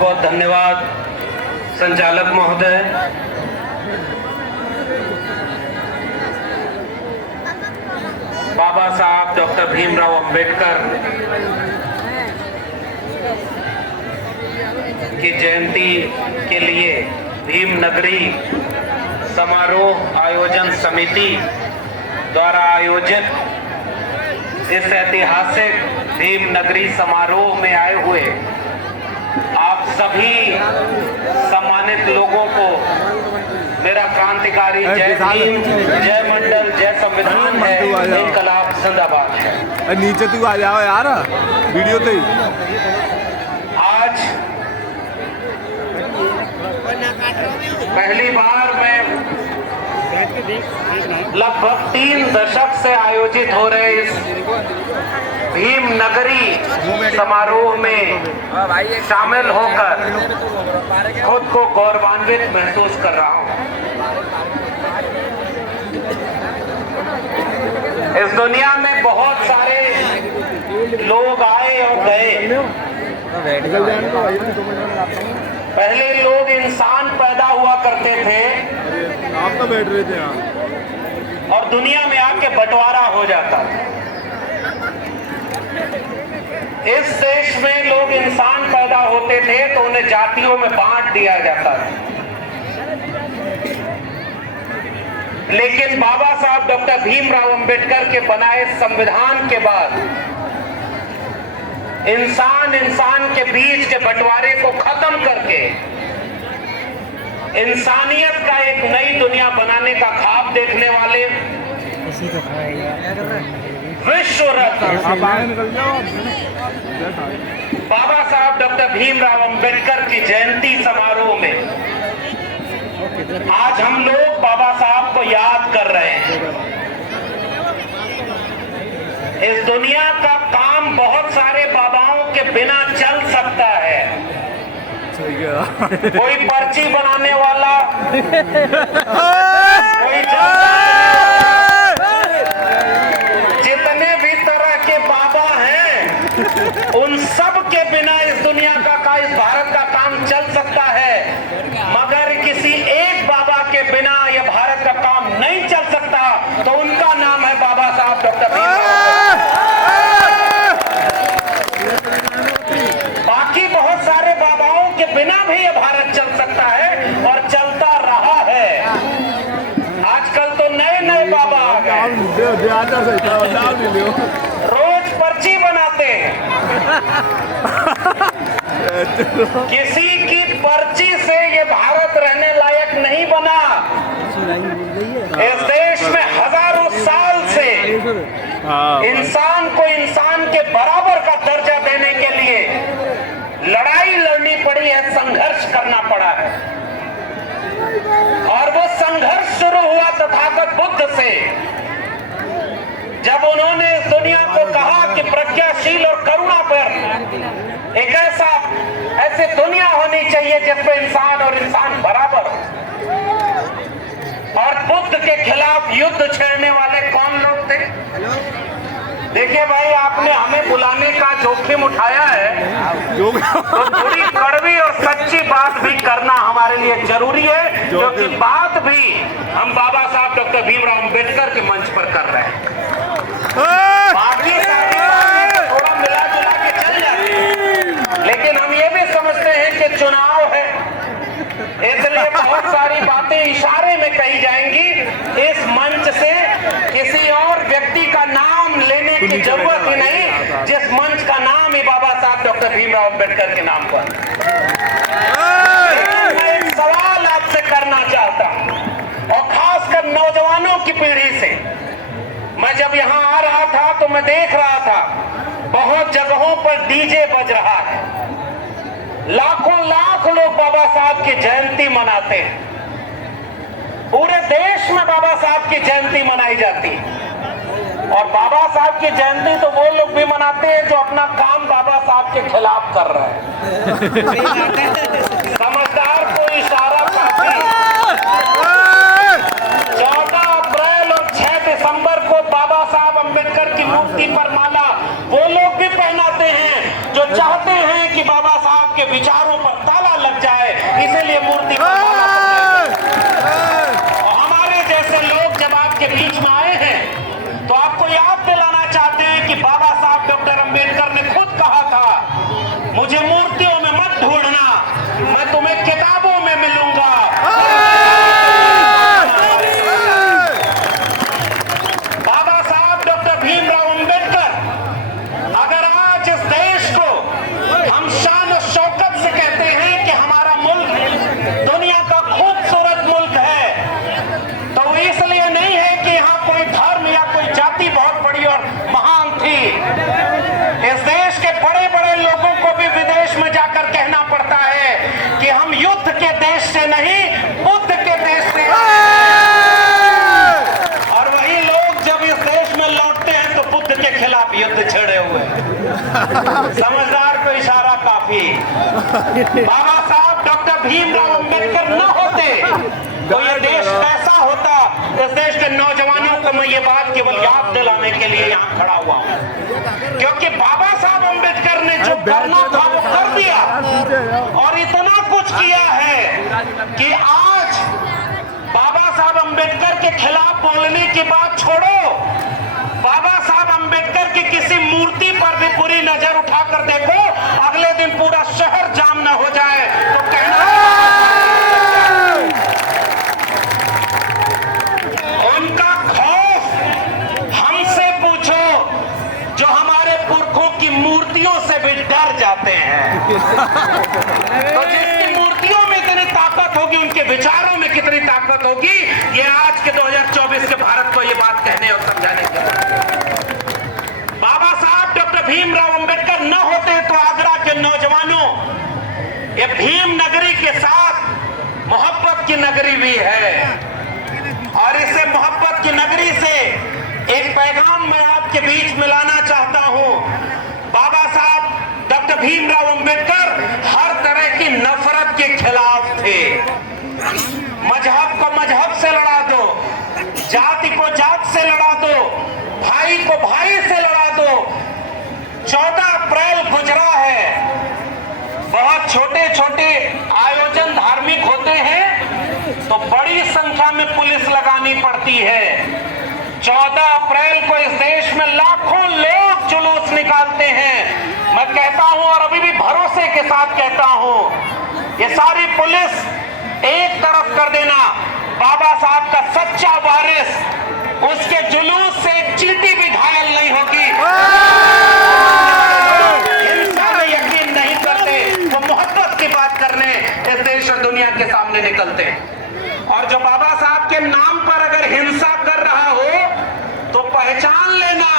बहुत धन्यवाद संचालक महोदय। बाबा साहब डॉक्टर भीमराव अंबेडकर की जयंती के लिए भीम नगरी समारोह आयोजन समिति द्वारा आयोजित इस ऐतिहासिक भीम नगरी समारोह में आए हुए आप सभी सम्मानित लोगों को मेरा क्रांतिकारी जय भीम, जय मंडल, जय संविधान है, इनकलाब जिंदाबाद है। नीचे तू आ जाओ यार वीडियो तो ही। आज पहली बार मैं लगभग 3 दशक से आयोजित हो रहे इस भीम नगरी समारोह में शामिल होकर खुद को गौरवान्वित महसूस कर रहा हूं। इस दुनिया में बहुत सारे लोग आए और गए। पहले लोग इंसान पैदा हुआ करते थे, आप तो बैठ रहे थे यहाँ, और दुनिया में आके बंटवारा हो जाता था। इस देश में लोग इंसान पैदा होते थे तो उन्हें जातियों में बांट दिया जाता था। लेकिन बाबा साहब डॉक्टर भीमराव अंबेडकर के बनाए संविधान के बाद इंसान के बीच के बंटवारे को खत्म करके इंसानियत का एक नई दुनिया बनाने का ख्वाब देखने वाले विश्व रत्न बाबा साहब डॉक्टर भीमराव अंबेडकर की जयंती समारोह में आज हम लोग बाबा साहब को याद कर रहे हैं। इस दुनिया का काम बहुत सारे बाबाओं के बिना चल सकता है। कोई पर्ची बनाने वाला, कोई जितने भी तरह के बाबा हैं उन सब के बिना इस दुनिया का इस भारत का काम चल सकता है, मगर किसी एक बाबा के बिना यह भारत का काम नहीं चल सकता। तो उनका नाम है बाबा साहब डॉक्टर भीमराव। बाकी बहुत सारे बाबाओं के बिना भी यह भारत चल सकता है और चलता रहा है। आजकल तो नए नए बाबा आ गए, रोज पर्ची बनाते हैं। किसी की पर्ची से ये भारत रहने लायक नहीं बना। इस देश में हजारों साल से इंसान को इंसान के बराबर का दर्जा देने के लिए लड़ाई लड़नी पड़ी है, संघर्ष करना पड़ा है। और वो संघर्ष शुरू हुआ तथागत बुद्ध से, जब उन्होंने इस दुनिया को कहा कि प्रज्ञाशील और करुणा पर एक ऐसी दुनिया होनी चाहिए जिसमें इंसान और इंसान बराबर हो। और बुद्ध के खिलाफ युद्ध छेड़ने वाले कौन लोग थे? देखिए भाई, आपने हमें बुलाने का जोखिम उठाया है तो थोड़ी कड़वी और सच्ची बात भी करना हमारे लिए जरूरी है, क्योंकि बात भी हम बाबा साहब डॉक्टर भीमराव अंबेडकर के मंच पर कर रहे हैं। बाकी सारी बातें थोड़ा मिला जुला के चल जाती, लेकिन हम ये भी समझते हैं कि चुनाव है, इसलिए बहुत सारी बातें इशारे में कही जाएंगी। इस मंच से किसी और व्यक्ति का नाम लेने की जरूरत ही नहीं, जिस मंच का नाम है बाबा साहब डॉक्टर भीमराव अंबेडकर के नाम पर। मैं एक सवाल आपसे करना चाहता हूं, और खासकर नौजवानों की पीढ़ी से। मैं जब यहाँ आ रहा था तो मैं देख रहा था बहुत जगहों पर डीजे बज रहा है, लाखों लाख लोग बाबा साहब की जयंती मनाते हैं। पूरे देश में बाबा साहब की जयंती मनाई जाती है, और बाबा साहब की जयंती तो वो लोग भी मनाते हैं जो अपना काम बाबा साहब के खिलाफ कर रहे हैं। समझदार को इशारा काफी। 14 अप्रैल और 6 दिसंबर को बाबा साहब अंबेडकर की मूर्ति पर माला वो लोग भी पहनाते हैं जो चाहते हैं कि बाबा साहब के विचारों पर ताला लग जाए, इसीलिए मूर्ति पर ताला और हमारे जैसे लोग जब आपके बीच में आए हैं तो आपको याद दिलाना चाहते हैं कि बाबा साहब डॉक्टर अंबेडकर ने खुद कहा था, मुझे मूर्तियों में मत ढूंढना, मैं तुम्हें किताबों में मिलूंगा। बाबा साहब डॉक्टर भीमराव अंबेडकर, अगर आज इस देश को हम शान और शौकत से कहते हैं कि हमारा मुल्क दुनिया का खूबसूरत मुल्क है, तो इसलिए नहीं है कि यहाँ कोई धर्म या कोई जाति बहुत बड़ी और महान थी। इस देश के बड़े बड़े लोगों को भी विदेश में जाकर कहना पड़ता है कि हम युद्ध के देश से नहीं, बुद्ध के देश से। और वही लोग जब इस देश में लौटते हैं तो बुद्ध के खिलाफ युद्ध छेड़े हुए। समझदार को इशारा काफी। बाबा साहब डॉक्टर भीमराव अंबेडकर न होते तो ये देश कैसा होता। इस देश के नौजवानों को मैं ये बात केवल याद दिलाने के लिए यहाँ खड़ा हुआ हूँ, क्योंकि बाबा साहब अंबेडकर ने जो करना था वो कर दिया और इतना कुछ किया है कि आज बाबा साहब अंबेडकर के खिलाफ बोलने की बात छोड़ो, बाबा साहब अंबेडकर की किसी मूर्ति पर भी बुरी नजर उठाकर देखो, अगले दिन पूरा शहर जाम न हो जाए तो कहना। उनका खौफ हमसे पूछो जो हमारे पुरखों की मूर्तियों से भी डर जाते हैं। तो जिसकी मूर्तियों में इतनी ताकत होगी, उनके विचारों में कितनी ताकत होगी, ये आज के 2024 के भारत को ये बात कहने और समझाने के लिए। बाबा साहब डॉक्टर भीमराव अंबेडकर न होते तो आगरा के नौजवानों, ये भीम नगरी के साथ मोहब्बत की नगरी भी है। और इससे मोहब्बत की नगरी से एक पैगाम मैं आपके बीच मिलाना चाहता हूं। बाबा साहब डॉक्टर भीमराव अंबेडकर हर तरह की नफरत के खिलाफ थे। मजहब को मजहब से लड़ा दो, जाति को जात से लड़ा दो, भाई को भाई से लड़ा दो। 14 अप्रैल गुजरा है, बहुत छोटे छोटे आयोजन धार्मिक होते हैं तो बड़ी संख्या में पुलिस लगानी पड़ती है। 14 अप्रैल को इस देश में लाखों लोग जुलूस निकालते हैं। मैं कहता हूं और अभी भी भरोसे के साथ कहता हूं, ये सारी पुलिस एक तरफ कर देना, बाबा साहब का सच्चा वारिस, उसके जुलूस से एक चींटी भी घायल नहीं होगी। हिंसा में यकीन नहीं करते वो मोहब्बत की बात करने इस देश और दुनिया के सामने निकलते हैं। और जो बाबा साहब के नाम पर अगर हिंसा कर रहा हो तो पहचान लेना,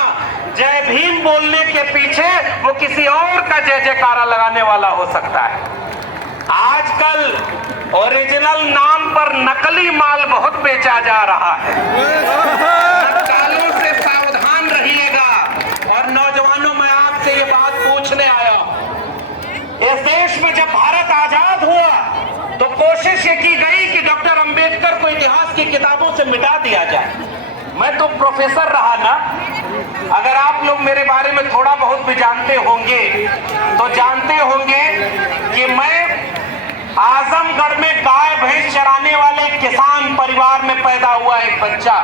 जय भीम बोलने के पीछे वो किसी और का जय जयकारा लगाने वाला हो सकता है। आजकल ओरिजिनल नाम पर नकली माल बहुत बेचा जा रहा है। नक्कालों से सावधान रहिएगा। और नौजवानों, मैं आपसे ये बात पूछने आया हूं, इस देश में जब भारत आजाद हुआ तो कोशिश ये की गई कि डॉक्टर अंबेडकर को इतिहास की किताबों से मिटा दिया जाए। मैं तो प्रोफेसर रहा ना, अगर आप लोग मेरे बारे में थोड़ा बहुत भी जानते होंगे तो जानते होंगे कि मैं आजमगढ़ में गाय भैंस चराने वाले किसान परिवार में पैदा हुआ एक बच्चा,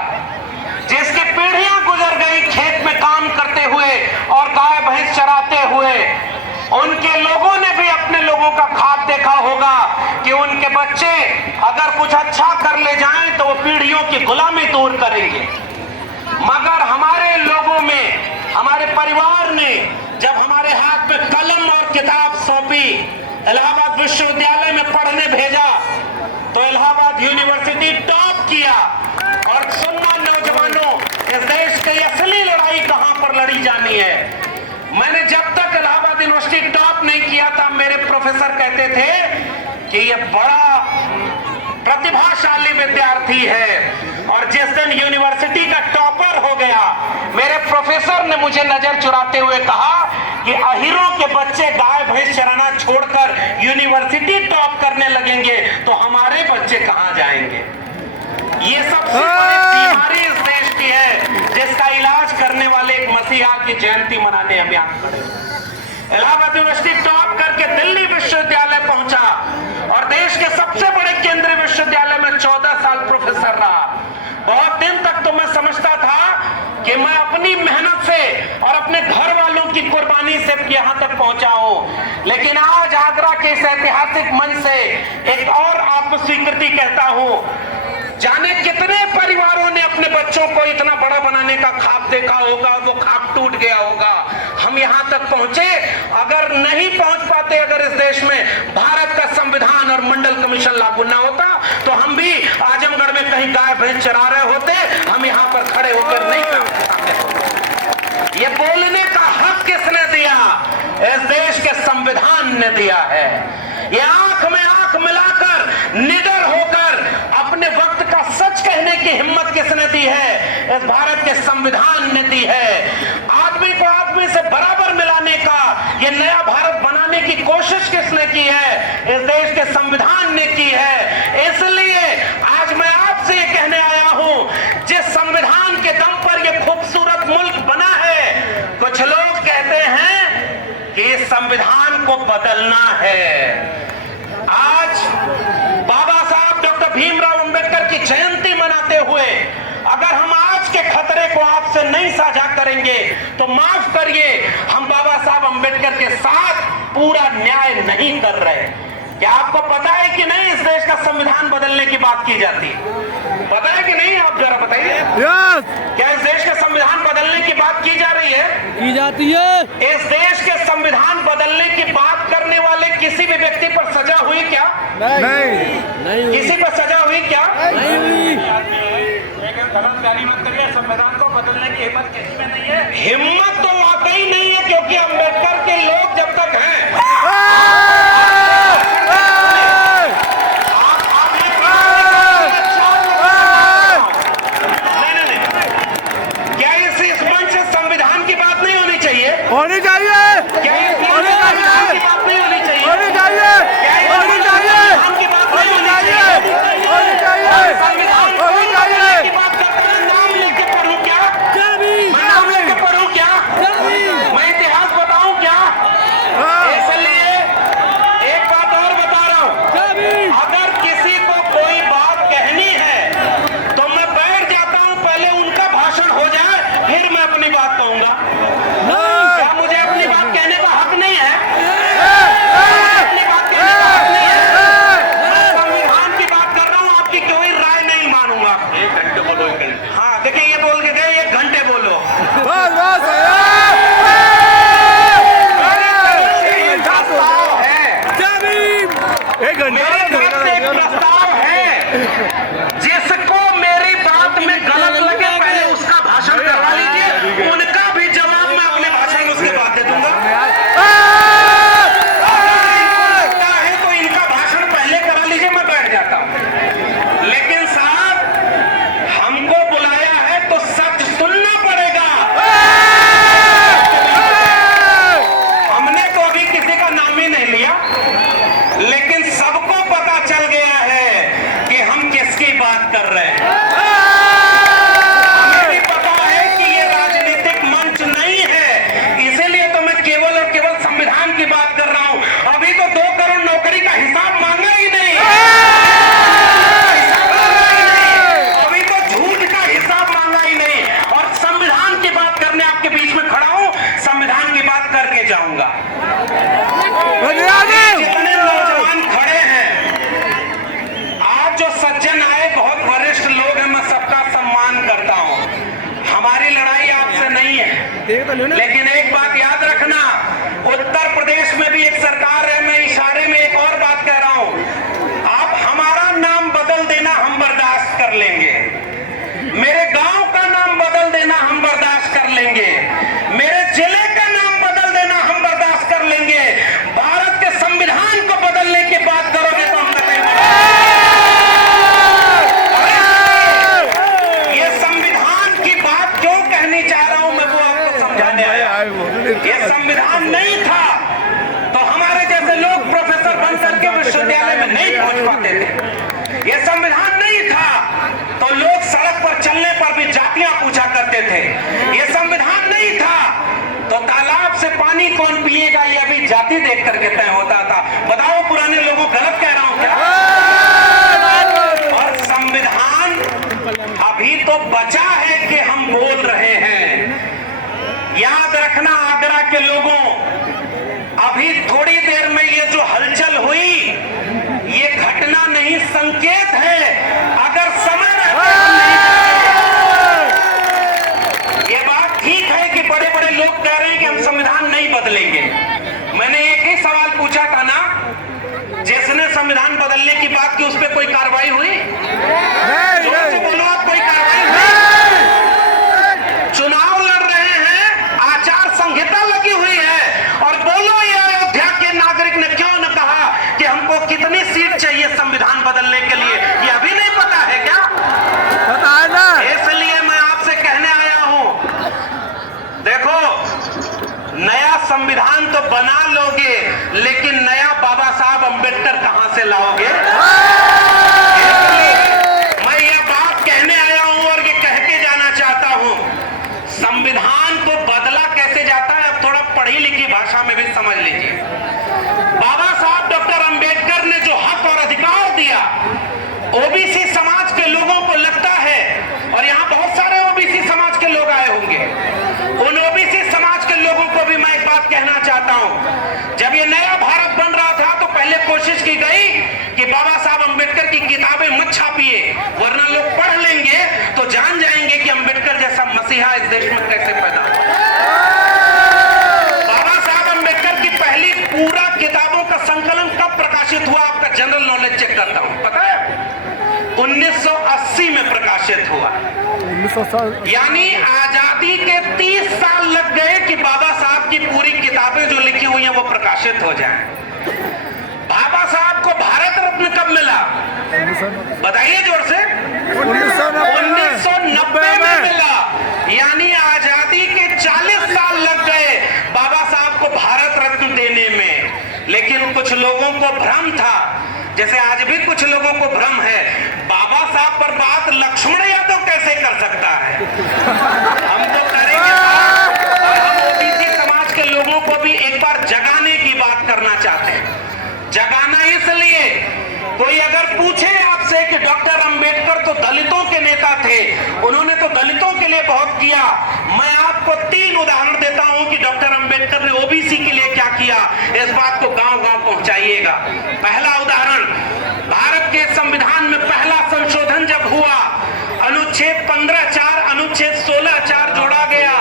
जिसकी पीढ़ियां गुजर गई खेत में काम करते हुए और गाय भैंस चराते हुए। उनके लोगों ने भी अपने लोगों का ख्वाब देखा होगा कि उनके बच्चे अगर कुछ अच्छा कर ले जाएं तो वो पीढ़ियों की गुलामी दूर करेंगे। मगर हमारे लोगों में, हमारे परिवार ने जब हमारे हाथ में कलम और किताब सौंपी, इलाहाबाद विश्वविद्यालय में पढ़ने भेजा तो इलाहाबाद यूनिवर्सिटी टॉप किया। और सुनना नौजवानों, इस देश की असली लड़ाई कहां पर लड़ी जानी है। मैंने जब तक इलाहाबाद यूनिवर्सिटी टॉप नहीं किया था, मेरे प्रोफेसर कहते थे कि यह बड़ा प्रतिभाशाली विद्यार्थी है। और जिस दिन यूनिवर्सिटी का टॉपर हो गया, मेरे प्रोफेसर ने मुझे नजर चुराते हुए कहा कि अहीरों के बच्चे गाय भैंस चराना छोड़कर यूनिवर्सिटी टॉप करने लगेंगे तो हमारे बच्चे कहां जाएंगे। ये सबसे बड़ी बीमारी इस देश की है, जिसका इलाज करने वाले एक मसीहा की जयंती मनाने हम यहाँ खड़े। इलाहाबाद यूनिवर्सिटी टॉप करके दिल्ली विश्वविद्यालय पहुंचा और देश के सबसे बड़े केंद्रीय विश्वविद्यालय में 14 साल प्रोफेसर रहा। बहुत दिन तक तो मैं समझता था कि मैं अपनी मेहनत से और अपने घर वालों की कुर्बानी से यहां तक पहुंचा हूं, लेकिन आज आगरा के इस ऐतिहासिक मंच से एक और आत्मस्वीकृति कहता हूं। जाने कितने परिवारों ने अपने बच्चों को इतना बड़ा बनाने का ख्वाब देखा होगा, वो ख्वाब टूट गया होगा। हम यहां तक पहुंचे, अगर नहीं पहुंच पाते, अगर इस देश में भारत का संविधान और मंडल कमीशन लागू ना होता तो हम भी आजमगढ़ में कहीं गाय भैंस चरा रहे होते, हम यहां पर खड़े होकर नहीं कर सकते। ये बोलने का हक किसने दिया? इस देश के संविधान ने दिया है। ये आंख में आंख मिलाकर निडर होकर अपने वक्त का सच कहने की हिम्मत किसने दी है? इस भारत के संविधान ने दी है। आदमी को आदमी से बराबर मिलाने का ये नया भारत बनाने की कोशिश किसने की है? इस देश के संविधान ने की है। इसलिए आज मैं आपसे ये कहने आया हूं, जिस संविधान के दम पर ये खूबसूरत मुल्क बना है, कुछ लोग कहते हैं कि इस संविधान को बदलना है। आज बाबा साहब डॉक्टर भीमराव अंबेडकर की जयंती मनाते हुए अगर हम आज के खतरे को आपसे नहीं साझा करेंगे तो माफ करिए, हम बाबा साहब अंबेडकर के साथ पूरा न्याय नहीं कर रहे। क्या आपको पता है कि नहीं इस देश का संविधान बदलने की बात की जाती है? पता है कि नहीं? आप जरा बताइए। क्या इस देश का संविधान बदलने की बात की जा रही है? की जाती है। इस देश के संविधान बदलने की बात करने वाले किसी भी व्यक्ति पर सजा हुई क्या? नहीं। किसी पर सजा हुई क्या? नहीं हुई। गलत गाली मत करिए, संविधान को बदलने की हिम्मत किसी में नहीं है। हिम्मत तो वाकई नहीं है, क्योंकि अंबेडकर के लोग जब तक हैं होनी चाहिए, क्या होनी चाहिए, की बात नहीं होनी चाहिए? होनी चाहिए, होनी चाहिए, की बात नहीं होनी होनी चाहिए, चाहिए? होनी चाहिए, होनी चाहिए। की बात करते हैं, नाम लेके पढ़ूं क्या? मैं नाम लेके पढ़ूं क्या? मैं इतिहास बताऊं क्या? इसलिए एक बात और बता रहा हूं, अगर किसी को कोई बात कहनी है तो मैं बैठ जाता हूं, पहले उनका भाषण हो जाए फिर मैं अपनी बात कहूंगा। क्या मुझे अपनी बात कहने का हक नहीं है? अपनी बात कहने का हक नहीं है? मैं संविधान की बात कर रहा हूं, आपकी कोई राय नहीं मानूंगा। 1 घंटे बोलो, 1 घंटे। हाँ देखिए, ये बोल के गए 1 घंटे बोलो। बस बस प्रस्ताव है, एक मेरी तरफ से एक प्रस्ताव है, जिसको मेरी बात में गलत लगे पहले उसका भाषण करवा लीजिए, उनका भी जवाब मैं अपने भाषण में उसके बाद दे दूंगा। लगता है तो इनका भाषण पहले करा लीजिए, मैं बैठ जाता हूं। लेकिन साहब, हमको बुलाया है तो सच सुनना पड़ेगा। हमने तो अभी किसी का नाम ही नहीं लिया, लेकिन सबको पता चल गया है कि हम किसकी बात कर रहे हैं। हमें भी पता है कि ये राजनीतिक मंच नहीं है, इसीलिए तो मैं केवल और केवल संविधान की बात कर रहा हूं। अभी तो 2 करोड़ नौकरी का हिसाब मांगा ही नहीं, अभी तो झूठ का हिसाब मांगा ही नहीं, और संविधान की बात करने आपके बीच में खड़ा हूं, संविधान की बात करके जाऊंगा। जितने नौजवान खड़े हैं, आज जो सज्जन आए, बहुत वरिष्ठ लोग हैं, मैं सबका सम्मान करता हूं। हमारी लड़ाई आपसे नहीं है, लेकिन एक बात याद रखना, उत्तर प्रदेश में भी एक सरकार है। मैं इशारे में एक और बात कह रहा हूं, आप हमारा नाम बदल देना हम बर्दाश्त कर लेंगे, मेरे गांव का नाम बदल देना हम बर्दाश्त कर लेंगे, मेरे जिले का नाम बदल देना हम बर्दाश्त कर लेंगे। भारत के संविधान को बदलने की बात करोगे तो हम नहीं बदलेंगे। ये संविधान की बात क्यों कहनी चाह रहा हूं मैं, वो आपको समझाने आया। ये संविधान नहीं था तो हमारे जैसे लोग प्रोफेसर बन करके विश्वविद्यालय में नहीं पहुंच पाते थे। ये संविधान नहीं था तो लोग सड़क पर चलने पर भी जातियां पूछा करते थे। ये संविधान नहीं था तो तालाब से पानी कौन पिएगा ये अभी जाति देख करके तय होता था। बताओ पुराने लोगों गलत कह रहा हूं क्या? और संविधान अभी तो बचा है कि हम बोल रहे हैं। याद रखना आगरा के लोगों, अभी थोड़ी देर में ये जो हलचल हुई ये घटना नहीं संकेत है। अगर समय रहता ये बात ठीक है कि बड़े बड़े लोग कह रहे हैं कि हम संविधान नहीं बदलेंगे। मैंने एक ही सवाल पूछा था ना, जिसने संविधान बदलने की बात की उस पर कोई कार्रवाई हुई? जोर से बोलो आप, कोई कार्रवाई हुई? चुनाव लड़ रहे हैं, आचार संहिता लगी हुई है, और बोलो ये अयोध्या के नागरिक ने क्यों न कहा कि हमको कितनी सीट चाहिए संविधान बदलने के लिए? ये अभी नहीं पता है क्या? पता है ना। इसलिए मैं आपसे कहने आया हूं, देखो नया संविधान तो बना लोगे, लेकिन नया बाबा साहब अंबेडकर कहां से लाओगे? इसलिए मैं यह बात कहने आया हूं और ये कह के जाना चाहता हूं, संविधान को बदला कैसे जाता है अब थोड़ा पढ़ी लिखी भाषा में भी समझ लीजिए। बाबा साहब डॉक्टर अंबेडकर ने जो हक और अधिकार दिया, ओबीसी समाज के लोगों को लगता है, और यहां बहुत सारे ओबीसी समाज के लोग आए होंगे, उन ओबीसी समाज के लोगों को भी मैं एक बात कहना चाहता हूं। जब ये नया भारत बन रहा था तो पहले कोशिश की गई कि बाबा साहब अंबेडकर की किताबें मत छापिए, वरना लोग पढ़ लेंगे तो जान जाएंगे कि अंबेडकर जैसा मसीहा इस देश में कैसे पैदा हुआ। बाबा साहब अंबेडकर की पहली पूरा किताबों का संकलन कब प्रकाशित हुआ? आपका जनरल नॉलेज चेक करता हूं, पता है? 1980 में प्रकाशित हुआ। 1900 यानी आजादी के 30 साल लग गए कि बाबा साहब की पूरी किताबें जो लिखी हुई हैं वो प्रकाशित हो जाएं। बाबा साहब को भारत रत्न कब मिला? बताइए जोर से। 1990 में मिला। यानी आजादी के 40 साल लग गए बाबा साहब को भारत रत्न देने में। लेकिन कुछ लोगों को भ्रम था, जैसे आज भी कुछ लोगों को भ्रम है, बाबा साहब पर बात लक्ष्मण यादव कैसे कर सकता है? हम तो करेंगे, और हम ओबीसी समाज के लोगों को भी एक बार जगाने की बात करना चाहते हैं। जगाना इसलिए, कोई अगर पूछे आपसे कि डॉक्टर अंबेडकर तो दलितों के नेता थे, उन्होंने तो दलितों के लिए बहुत किया, मैं आपको 3 उदाहरण देता हूं कि डॉक्टर अंबेडकर ने ओबीसी के लिए क्या किया। इस बात को गांव-गांव पहुंचाइएगा। पहला उदाहरण, भारत के संविधान में पहला संशोधन जब हुआ, अनुच्छेद 15(4) अनुच्छेद 16(4) जोड़ा गया।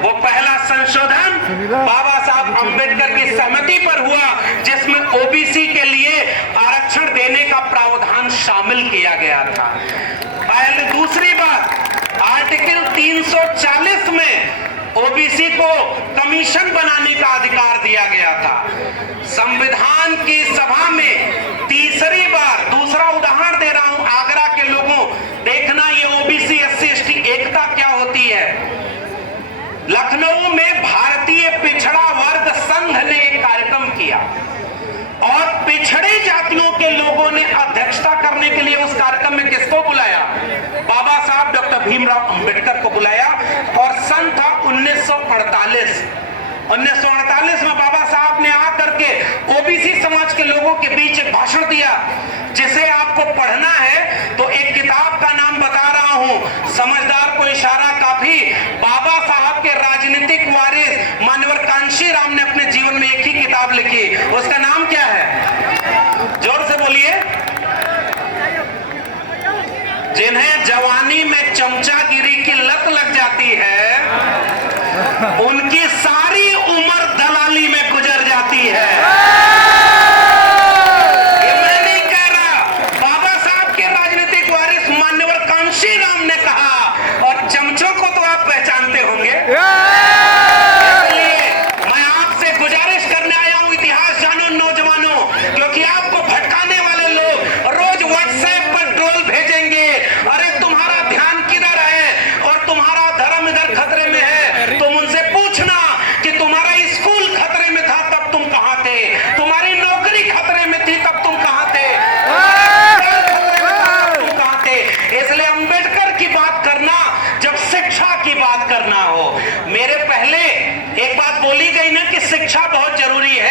वो पहला संशोधन बाबा साहब अंबेडकर की सहमति पर हुआ, जिसमें ओबीसी के लिए आरक्षण देने का प्रावधान शामिल किया गया था। पहले दूसरी बात, आर्टिकल 340 में ओबीसी को कमीशन बनाने का अधिकार दिया गया था। संविधान की सभा में तीसरी बार, दूसरा उदाहरण दे रहा हूं आगरा के लोगों, देखना ये ओबीसी एससी एसटी एकता क्या होती है। लखनऊ में भारतीय पिछड़ा वर्ग संघ ने एक कार्यक्रम किया और पिछड़ी जातियों के लोगों ने अध्यक्षता करने के लिए उस कार्यक्रम में किसको बुलाया? बाबा साहब डॉक्टर भीमराव अंबेडकर को बुलाया। और सन था 1948। 1948 में बाबा साहब ने आकर के ओबीसी समाज के लोगों के बीच एक भाषण दिया, जिसे आपको पढ़ना है तो एक किताब का नाम बता रहा हूं, समझदार को इशारा काफी। बाबा साहब के राजनीतिक वारिस मान्यवर कांशी राम ने अपने जीवन में एक ही किताब लिखी, उसका नाम क्या है? जोर से बोलिए। जिन्हें जवानी में चमचागिरी की लत लग जाती है, उनकी सारी उम्र दलाली में गुजर जाती है। ये मैं नहीं कह रहा, बाबा साहब के राजनीतिक वारिस मान्यवर कांशी राम ने कहा, और चमचों को तो आप पहचानते होंगे। इसलिए मैं आपसे गुजारिश करने आया हूं, इतिहास जानो नौजवानों, क्योंकि आपको भटकाने वाले लोग रोज व्हाट्सएप पर ट्रोल भेजेंगे, अरे तुम्हारा ध्यान किधर है और तुम्हारा धर्म इधर खतरे में है। तुम उनसे पूछना कि तुम्हारा स्कूल खतरे में था तब तुम कहां थे, तुम्हारी नौकरी खतरे में थी तब तुम कहां थे, तुम कहां थे। इसलिए अंबेडकर की बात करना जब शिक्षा की बात करना हो, मेरे पहले एक बात बोली गई ना कि शिक्षा बहुत जरूरी है।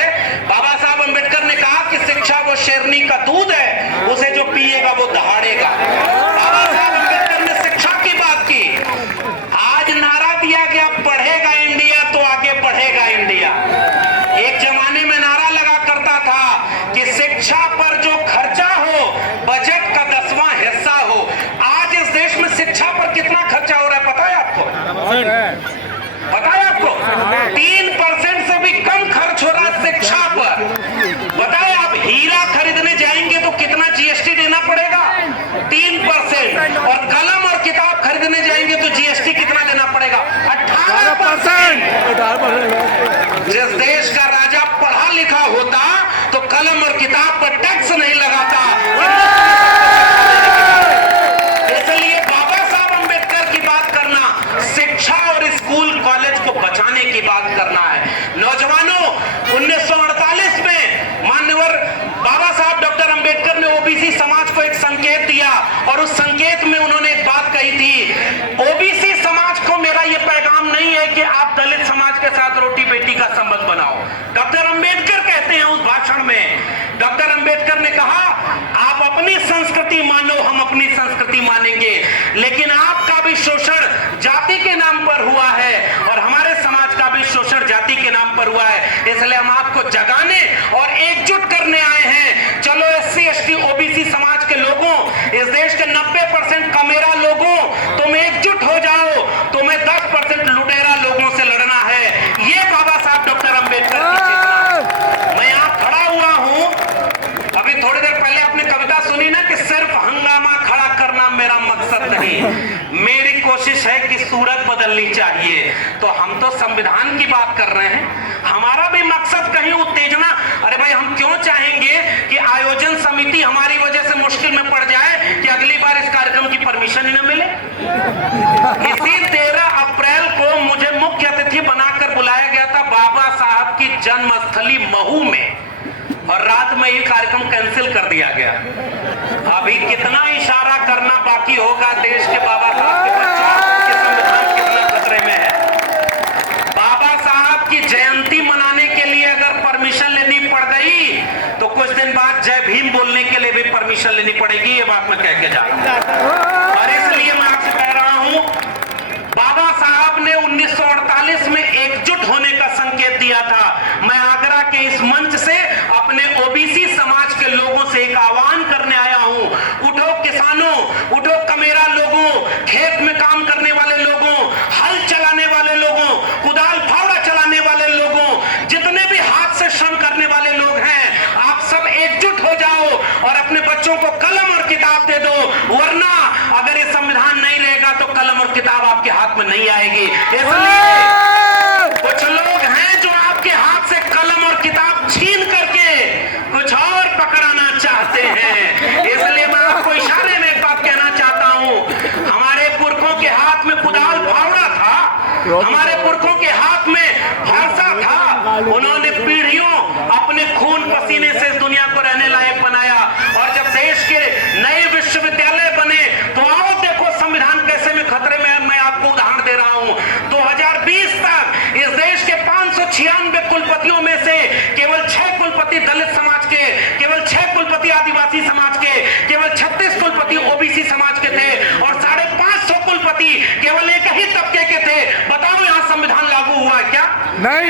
शिक्षा पर बताए, आप हीरा खरीदने जाएंगे तो कितना जीएसटी देना पड़ेगा? 3%। और कलम और किताब खरीदने जाएंगे तो जीएसटी कितना देना पड़ेगा? 18%। जिस देश का राजा पढ़ा लिखा होता तो कलम और किताब पर टैक्स नहीं लगाता। इसलिए बाबा साहब अंबेडकर की बात करना, शिक्षा और स्कूल कॉलेज को बचाने की बात करना है। नौजवानों, 1948 में माननीय बाबा साहब डॉक्टर अंबेडकर ने ओबीसी समाज को एक संकेत दिया और उस संकेत में उन्होंने एक बात कही थी, ओबीसी समाज को मेरा यह पैगाम नहीं है कि आप दलित समाज के साथ रोटी बेटी का संबंध बनाओ। डॉक्टर अंबेडकर कहते हैं उस भाषण में, डॉक्टर अंबेडकर ने कहा, आप अपनी संस्कृति मानो, हम अपनी संस्कृति मानेंगे, लेकिन आपका भी शोषण जाति के नाम पर हुआ है और हमारे समाज का भी शोषण जाति के नाम पर हुआ है। इसलिए हम आपको जगाने और एकजुट करने आए हैं। चलो एससी एसटी ओबीसी समाज के लोगों, इस देश के 90% कमेरा लोगों, तुम एकजुट हो जाओ, तुम्हें 10% लुटेरा लोगों से लड़ना है। ये बाबा साहब डॉक्टर अंबेडकर की चेतना। मैं यहां खड़ा हुआ हूं, अभी थोड़ी देर पहले आपने कविता सुनी ना कि सिर्फ हंगामा खड़ा करना मेरा मकसद नहीं, मेरी कोशिश है कि सूरत बदलनी चाहिए। तो हम तो संविधान की बात कर रहे हैं, हमारा भी मकसद कहीं उत्तेजना, अरे भाई हम क्यों चाहेंगे कि आयोजन समिति हमारी वजह से मुश्किल में पड़ जाए कि अगली बार इस कार्यक्रम की परमिशन ही न मिले। इसी 13 अप्रैल को मुझे मुख्य अतिथि बनाकर बुलाया गया था बाबा साहब की जन्मस्थली महू में, और रात में ये कार्यक्रम कैंसिल कर दिया गया। अभी कितना इशारा करना बाकी होगा देश के बाबा साहब के बच्चों कि संविधान कितना खतरे में है। बाबा साहब की जयंती मनाने के लिए अगर परमिशन लेनी पड़ गई तो कुछ दिन बाद जय भीम बोलने के लिए भी परमिशन लेनी पड़ेगी, ये बात मैं कह के जा रहा हूं। और इसलिए मैं आपसे कह रहा हूं, बाबा साहब ने 1948 में एकजुट होने का संकेत दिया था। मैं आगरा के इस मंच से अपने ओबीसी समाज के लोगों से एक आह्वान करने आया हूं, उठो किसानों, उठो कमेरा लोगों, खेत में काम करने वाले लोगों, हल चलाने वाले लोगों, कुदाल फावड़ा चलाने वाले लोगों, जितने भी हाथ से श्रम करने वाले लोग हैं, आप सब एकजुट हो जाओ और अपने बच्चों को कलम और किताब दे दो, वरना अगर ये संविधान नहीं रहेगा तो कलम और किताब आपके हाथ में नहीं आएगी। इसलिए कुछ लोग हैं जो आपके हाथ से कलम और किताब छीन करके कुछ और पकड़ाना चाहते हैं। इसलिए मैं आपको इशारे में एक बात कहना चाहता हूं, हमारे पुरखों के हाथ में कुदाल फावड़ा था, हमारे पुरखों के हाथ में फरसा था, उन्होंने पीढ़ियों अपने खून पसीने से इस दुनिया को रहने लायक बनाया। और जब देश के नए विश्वविद्यालय बने तो आओ देखो संविधान कैसे में खतरे में है। मैं आपको उदाहरण दे रहा हूं, 2020 तक इस देश के 596 कुलपतियों में से केवल 6 कुलपति दलित समाज के, केवल 6 कुलपति आदिवासी समाज के, केवल 36 कुलपति ओबीसी समाज के थे और 550 कुलपति केवल एक ही तबके के थे। बताओ यहां संविधान लागू हुआ है क्या? नहीं।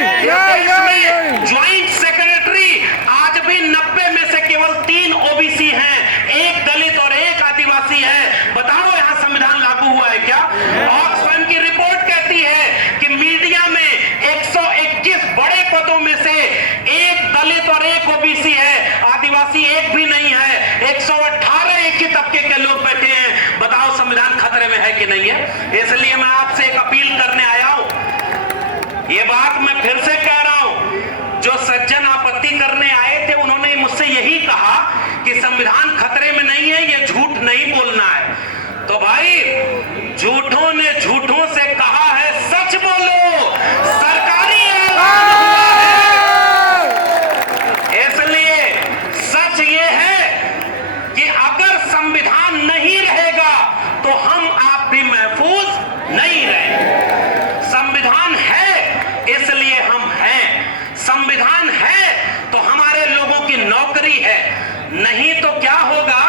ज्वाइंट सेक्रेटरी आज भी 90 में से केवल 3 ओबीसी हैं, 1 दलित और 1 आदिवासी है। बताओ यहां संविधान लागू हुआ है क्या? ऑक्सफैम की रिपोर्ट कहती है कि मीडिया में 121 बड़े पदों में से 1 दलित और 1 ओबीसी है, आदिवासी 1 भी नहीं है, 118 एक ही तबके के लोग बैठे हैं। बताओ संविधान खतरे में है कि नहीं है? इसलिए मैं आपसे एक अपील करने आया हूं, ये बात मैं फिर से कह रहा हूं, जो सज्जन आपत्ति करने आए थे उन्होंने मुझसे यही कहा कि संविधान खतरे में नहीं है, ये झूठ नहीं बोलना है। तो भाई झूठों ने झूठों से कहा है सच बोलो, सरकारी ऐलान हुआ है। इसलिए सच ये है कि अगर संविधान नहीं रहेगा तो हम आप भी महफूज नहीं रहेंगे। संविधान है इसलिए हम हैं, संविधान है तो हमारे लोगों की नौकरी है, नहीं तो क्या होगा,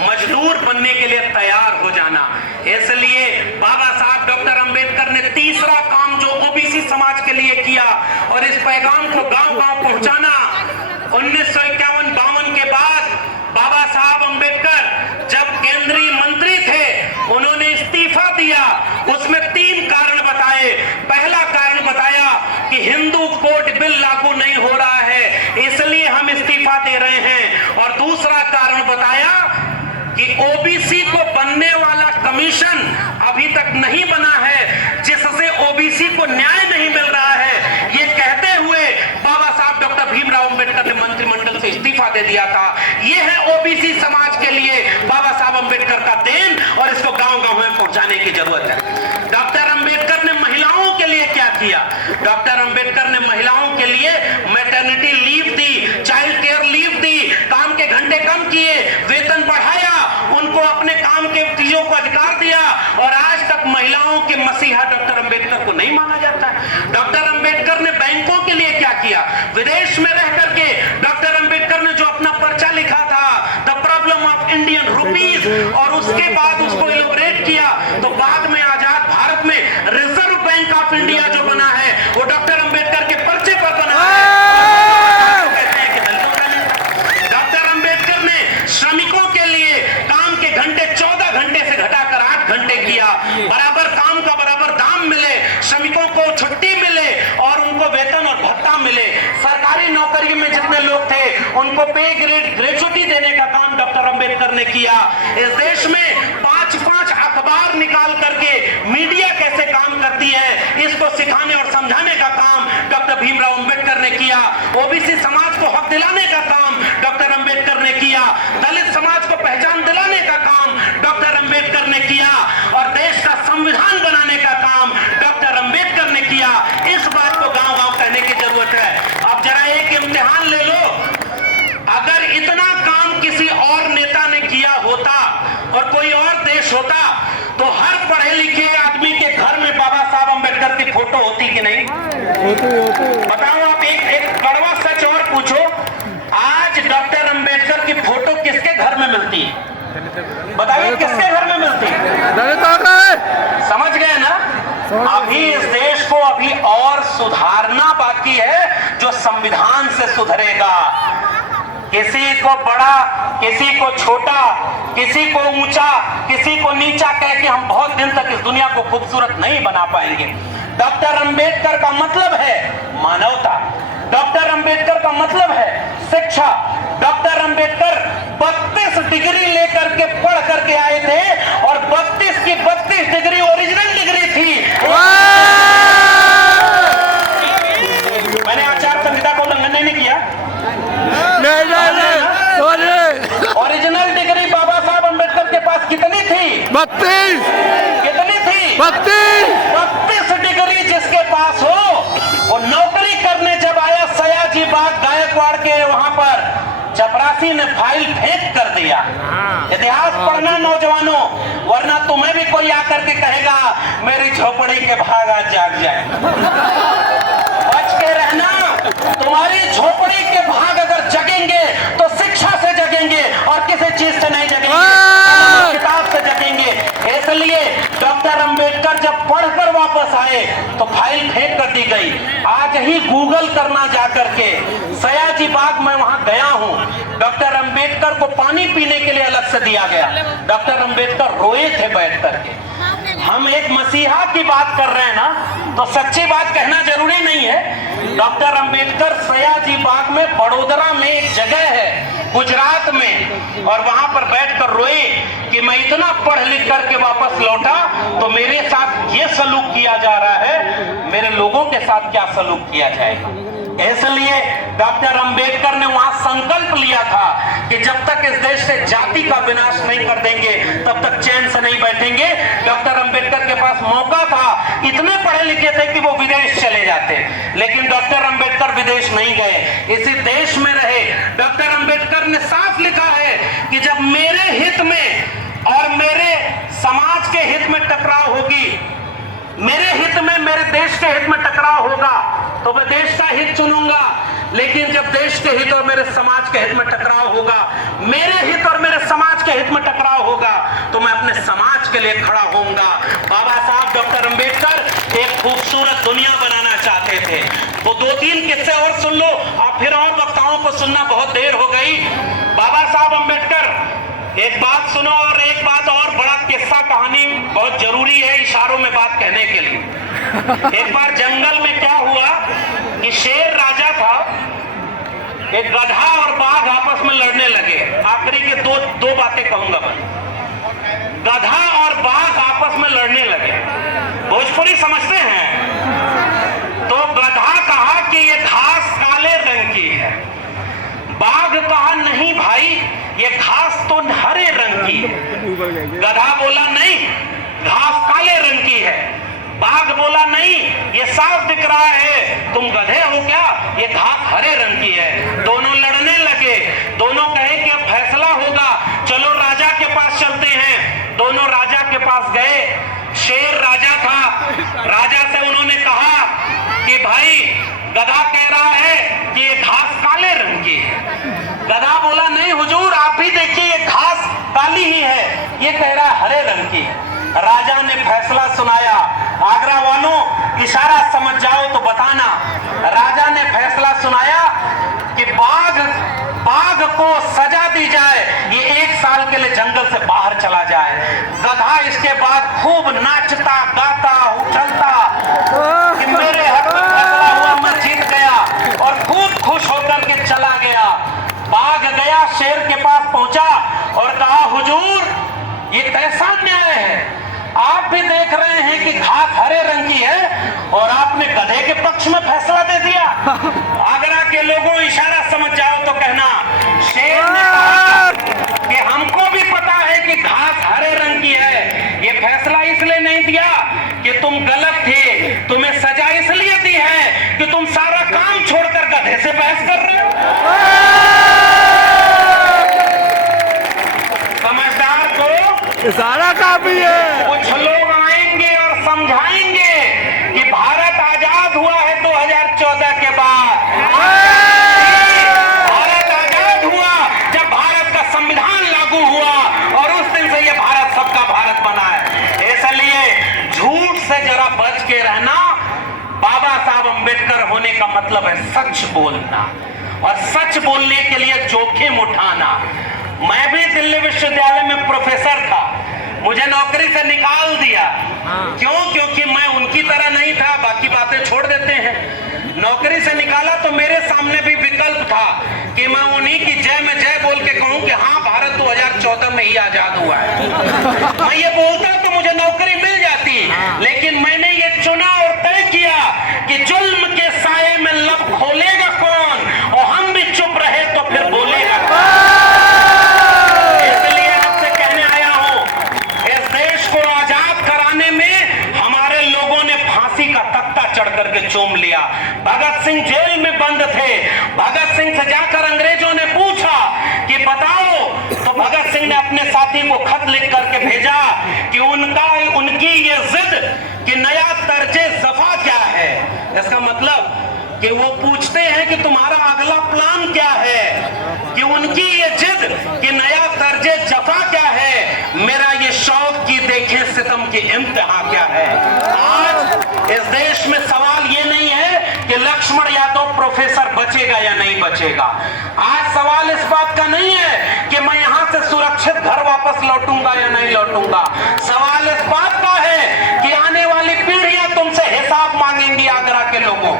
मजदूर बनने के लिए तैयार हो जाना। इसलिए बाबा साहब डॉक्टर अंबेडकर ने तीसरा काम जो ओबीसी समाज के लिए किया और इस पैगाम को गांव-गांव पहुंचाना, 1951-52 के बाद बाबा साहब अंबेडकर जब केंद्रीय मंत्री थे उन्होंने इस्तीफा दिया। उसमें 3 कारण बताए। पहला कारण बताया कि हिंदू कोड बिल लागू नहीं हो रहा है, इस्तीफा दे दिया था। ये है ओबीसी समाज के लिए बाबा साहब अम्बेडकर का देन, और इसको गांव-गांव में पहुंचाने की जरूरत है। डॉक्टर अम्बेडकर ने महिलाओं के लिए क्या किया? डॉक्टर अम्बेडकर ने महिलाओं के लिए मैटरनिटी लीव दी, चाइल्ड केयर लीव दी, काम के घंटे कम किए, वेतन बढ़ाया, उनको अपने काम के चीजों को अधिकार दिया, और आज तक महिलाओं के मसीहा डॉक्टर अम्बेडकर को नहीं माना जाता। डॉक्टर अम्बेडकर ने बैंकों के लिए क्या किया? विदेश में रह करके डॉक्टर अम्बेडकर ने जो अपना पर्चा लिखा था, the problem of Indian rupees, और उसके बाद उसको इलोबरेट किया, तो बाद में आजाद भारत में रिजर्व बैंक ऑफ इंडिया जो बना है वो डॉक्टर अम्बेडकर के पर्चे पर बना है। डॉक्टर अम्बेडकर ने श्रमिकों के लिए काम के घंटे 14 घंटे से घटाकर 8 घंटे किया, बराबर काम का बराबर दाम मिले, श्रमिकों को छुट्टी मिले और उनको वेतन और भत्ता मिले। सरकारी नौकरी में जितने लोग थे उनको पे ग्रेजुटी देने का काम डॉक्टर अम्बेडकर ने किया। इस देश में 5-5 अखबार निकाल करके मीडिया कैसे काम करती है इसको सिखाने और समझाने का काम डॉक्टर भीमराव अम्बेडकर ने किया। ओबीसी समाज को हक दिलाने का काम डॉक्टर अम्बेडकर ने किया। दलित समाज को पहचान दिलाने का काम डॉक्टर अम्बेडकर ने किया, और देश का संविधान बनाने का काम डॉक्टर अम्बेडकर ने किया। इस बात को गांव-गांव कहने की जरूरत है। अब जरा एक इम्तिहान ले लो, अगर इतना काम किसी और नेता ने किया होता और कोई और देश होता तो हर पढ़े लिखे आदमी के घर में बाबा साहब अम्बेडकर की फोटो होती कि नहीं? बताओ आप, एक कड़वा सच और पूछो, आज डॉक्टर अम्बेडकर की फोटो किसके घर में मिलती है? बताइए किसके घर में मिलती है? समझ गए ना? अभी इस देश को अभी और सुधारना बाकी है, जो संविधान से सुधरेगा। किसी को बड़ा, किसी को छोटा, किसी को ऊंचा, किसी को नीचा कह के हम बहुत दिन तक इस दुनिया को खूबसूरत नहीं बना पाएंगे। डॉक्टर अम्बेडकर का मतलब है मानवता, डॉक्टर अम्बेडकर का मतलब है शिक्षा। डॉक्टर अम्बेडकर 32 डिग्री लेकर के पढ़ करके आए थे, और 32 की 32 डिग्री ओरिजिनल डिग्री थी। मैंने आचार संहिता को उल्लंघन नहीं किया। ओरिजिनल डिग्री बाबा साहब अम्बेडकर के पास कितनी थी? 32। कितनी थी? 32 डिग्री जिसके पास हो, वो नौकरी करने जब आया सयाजी बाग गायकवाड़ के वहां पर, चपरासी ने फाइल फेंक कर दिया। इतिहास पढ़ना नौजवानों, वरना तुम्हें भी कोई आकर के कहेगा मेरी झोपड़ी के भाग आज जाग जाए। बच के रहना, तुम्हारी झोपड़ी के भाग अगर जगेंगे तो शिक्षा से जगेंगे और किसी चीज से नहीं जगेंगे, किताब से जगेंगे। इसलिए डॉक्टर अम्बेडकर जब पढ़कर वापस आए तो फाइल फेंक कर दी गई। आज ही गूगल करना जाकर के, सयाजी बाग में वहां गया हूं, डॉक्टर अम्बेडकर को पानी पीने के लिए अलग से दिया गया। डॉक्टर अम्बेडकर रोए थे बैठ करके। हम एक मसीहा की बात कर रहे हैं ना, तो सच्ची बात कहना जरूरी नहीं है। डॉक्टर अम्बेडकर सयाजी बाग में, बड़ोदरा में एक जगह है गुजरात में, और वहां पर बैठकर रोए कि मैं इतना पढ़ लिख करके वापस लौटा तो मेरे साथ ये सलूक किया जा रहा है, मेरे लोगों के साथ क्या सलूक किया जाएगा। इसलिए डॉक्टर अम्बेडकर ने वहां संकल्प लिया था कि जब तक इस देश से जाति का विनाश नहीं कर देंगे तब तक चैन से नहीं बैठेंगे। डॉक्टर अम्बेडकर के पास मौका था, इतने पढ़े लिखे थे कि वो विदेश चले जाते, लेकिन डॉक्टर अम्बेडकर विदेश नहीं गए, इसी देश में रहे। डॉक्टर अम्बेडकर ने साफ लिखा है कि जब मेरे हित में और मेरे समाज के हित में टकराव होगी, मेरे हित में, मेरे देश के हित में टकराव होगा तो मैं देश का हित चुनूंगा, लेकिन जब देश के हित और मेरे समाज के हित में टकराव होगा, मेरे हित और मेरे समाज के हित में टकराव होगा, तो मैं अपने समाज के लिए खड़ा होऊंगा। बाबा साहब डॉक्टर अम्बेडकर एक खूबसूरत दुनिया बनाना चाहते थे। तो 2-3 किस्से और सुन लो, और फिर और वक्ताओं को सुनना बहुत देर हो गई। बाबा साहब अम्बेडकर, एक बात सुनो, और एक बात और, बड़ा किस्सा कहानी बहुत जरूरी है इशारों में बात कहने के लिए। एक बार जंगल में क्या हुआ कि शेर राजा था, एक गधा और बाघ आपस में लड़ने लगे। आखिरी के दो बातें कहूंगा मैं। गधा और बाघ आपस में लड़ने लगे। भोजपुरी समझते हैं? तो गधा कहा कि ये घास काले रंग की है, बाघ कहा गधा बोला नहीं, घास काले रंग की है। बाघ बोला नहीं, ये साफ दिख रहा है, तुम गधे हो क्या, ये घास हरे रंग की है। दोनों लड़ने लगे, दोनों कहे कि अब फैसला होगा, चलो राजा के पास चलते हैं। दोनों राजा के पास गए। शेर राजा था, राजा से उन्होंने कहा कि भाई गधा कह रहा है कि ये घास काले रंग की है। गधा बोला नहीं हुजूर, आप भी देखिए ये घास काली ही है, ये कह रहा है हरे रंग की। राजा ने फैसला सुनाया। आगरा वालों इशारा समझ जाओ तो बताना। राजा ने फैसला सुनाया कि बाघ को सजा दी जाए, ये 1 साल के लिए जंगल से बाहर चला जाए। गधा इसके बाद खूब नाचता गाता उछलता कि मेरे हक में फैसला हुआ, मैं जीत गया, और खूब खुश होकर के चला गया। बाघ गया, शेर के पास पहुंचा और कहा हुजूर ये कैसा न्याय है, आप भी देख रहे हैं कि घास हरे रंग की है और आपने गधे के पक्ष में फैसला दे दिया। आगरा के लोगों इशारा समझ जाओ तो कहना। शेर ने कहा कि हमको भी पता है कि घास हरे रंग की है, ये फैसला इसलिए नहीं दिया कि तुम गलत थे, तुम्हें सजा इसलिए दी है कि तुम सारा काम छोड़कर गधे से बहस कर रहे हो। समझदार को इशारा काफी है। कुछ लोग आएंगे और समझाएंगे कि भारत आजाद हुआ है 2014 के बाद। भारत आजाद हुआ जब भारत का संविधान लागू हुआ और उस दिन से ये भारत सबका भारत बना है। इसलिए झूठ से जरा बच के रहना। बाबा साहब अंबेडकर होने का मतलब है सच बोलना, और सच बोलने के लिए जोखिम उठाना। मैं भी दिल्ली विश्वविद्यालय में प्रोफेसर था, मुझे नौकरी से निकाल दिया। क्यों? क्योंकि मैं उनकी तरह नहीं था, बाकी बातें छोड़ देते हैं। नौकरी से निकाला तो मेरे सामने भी विकल्प था कि मैं उन्हीं की जय में जय बोल के कहूं कि हाँ भारत 2014 में ही आजाद हुआ है। मैं ये बोलता तो मुझे नौकरी मिल जाती, लेकिन मैंने ये चुना और तय किया कि जुल्म के साये में लब खोलेगा कौन, और हम भी चुप रहे तो फिर बोलेगा कौन। इसलिए आपसे कहने आया हूं, इस देश को आजाद कराने में हमारे लोगों ने फांसी का तख्ता चढ़ करके चूम लिया। भगत सिंह जेल में बंद थे, भगत सिंह से जाकर अंग्रेजों ने पूछा कि बताओ, तो भगत सिंह ने अपने साथी को खत लिख करके भेजा कि उनकी ये जिद कि नया तर्जे ज़फ़ा क्या है। इसका मतलब कि वो पूछते हैं कि तुम्हारा अगला प्लान क्या है, कि उनकी ये जिद कि नया तर्जे ज़फ़ा क्या है, मेरा ये शौक की देखें सितम की इम्तिहा क्या है। आज इस देश में सवाल ये नहीं है कि लक्ष्मण यादव प्रोफेसर बचेगा या नहीं बचेगा। आज सवाल इस बात का नहीं है कि मैं यहां से सुरक्षित घर वापस लौटूंगा या नहीं लौटूंगा। सवाल इस बात का है कि आने वाली पीढ़ियां तुमसे हिसाब मांगेंगी। आगरा के लोगों,